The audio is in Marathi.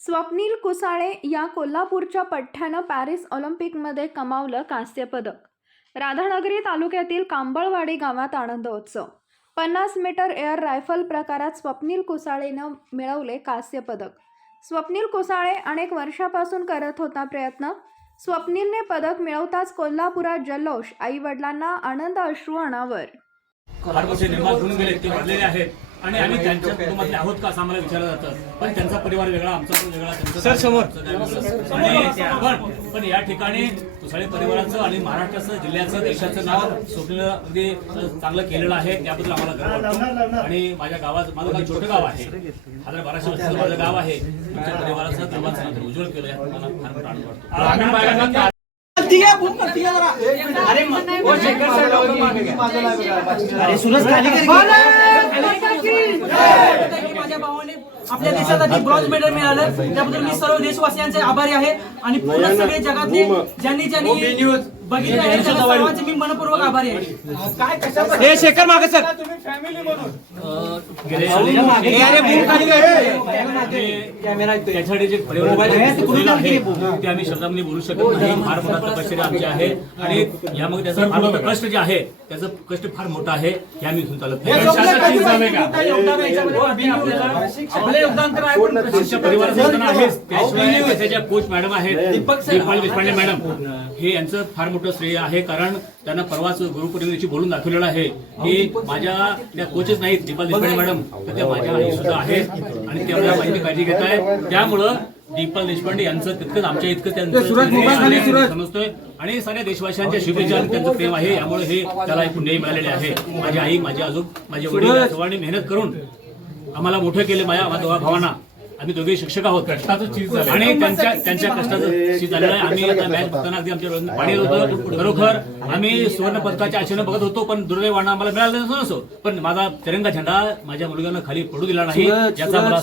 स्वप्नील कुसाळे या कोल्हापूरच्या पठ्ठ्यानं पॅरिस ऑलिम्पिकमध्ये कमावलं कांस्यपदक राधानगरी तालुक्यातील कांबळवाडी गावात आनंदोत्सव पन्नास मीटर एअर रायफल प्रकारात स्वप्नील कुसाळेनं मिळवले कांस्यपदक स्वप्नील कुसाळे अनेक वर्षापासून करत होता प्रयत्न. स्वप्नीलने पदक मिळवताच कोल्हापुरात जल्लोष आई वडिलांना आनंद अश्रू अनावर. आहेत. आणि आम्ही त्यांच्या कुटुंबातले आहोत का असं आम्हाला विचारलं जातं. पण त्यांचा परिवार वेगळा आमचा पण वेगळा त्यांचा सर समोर. पण पण या ठिकाणी तुसाळे परिवाराचं आणि महाराष्ट्राचं जिल्ह्याचं देशाचं नाव स्वप्न अगदी चांगलं केलेलं आहे त्याबद्दल आम्हाला गर्व वाटतो. आणि माझ्या गावात माझं गाव छोटं गाव आहे. हजार बाराशे वर्षाचं माझं गाव आहे. तुमच्या परिवाराचं गावाचं नाव तर उज्ज्वल केलं यात मला फार आनंद वाटतो. है अरे. अरे सुरज खाली माझ्या भावाने आपल्या देशासाठी ब्रॉन्झ मेडल मिळालं. त्याबद्दल मी सर्व देशवासियांचे आभारी आहे. आणि पूर्ण सगळे जगातले ज्यांनी ज्यांनी बघितलं आहे सर्वांचे मी मनपूर्वक आभारी आहे. हे शेखर मागे सर. हे ते- जे आम्ही शब्दामध्ये बोलू शकत नाही फार मोठा तपश्चर्या आमची आहे आणि यामध्ये त्याचं फार मोठं कष्ट जे आहे त्याचं कष्ट फार मोठं आहे हे आम्ही इथून चालत नाही. योगदान तर आहे परिवाराचं आहेच. त्याशिवाय त्याच्या कोच मॅडम आहेत. देशपांडे मॅडम हे यांचं फार मोठं श्रेय आहे कारण त्यांना परवाच गुरुपौर्णिमेची बोलून दाखवलेलं आहे. की माझ्या त्या कोचच नाहीत दीपाली देशपांडे मॅडम तर त्या माझ्या आई सुद्धा आहेत आणि त्या मला माझी काळजी घेत आहे त्यामुळं दीपल देशपांडे यांचं तितकंच आमच्या इतकं त्यांचं समजतोय. आणि सगळ्या देशवासियांच्या शुभेच्छा आणि त्यांचं प्रेम आहे यामुळे हे त्याला एक पुण्यही मिळालेले आहे. माझी आई माझे आजोब माझे वडील सर्वांनी मेहनत करून आम्हाला मोठं केलं माझ्या भावांना. आम्ही दोघे शिक्षक आहोत. कष्टाचं चीज आणि त्यांच्या त्यांच्या कष्टाचं चीज झालेलं आहे. आम्ही आता मॅच बघताना अगदी आमच्या पाणी होतं. खरोखर आम्ही सुवर्ण पदकाच्या आशेनं बघत होतो पण दुर्दैवानं आम्हाला मिळालं नसो पण माझा तिरंगा झेंडा माझ्या मुलग्यानं खाली पडू दिला नाही याचा मला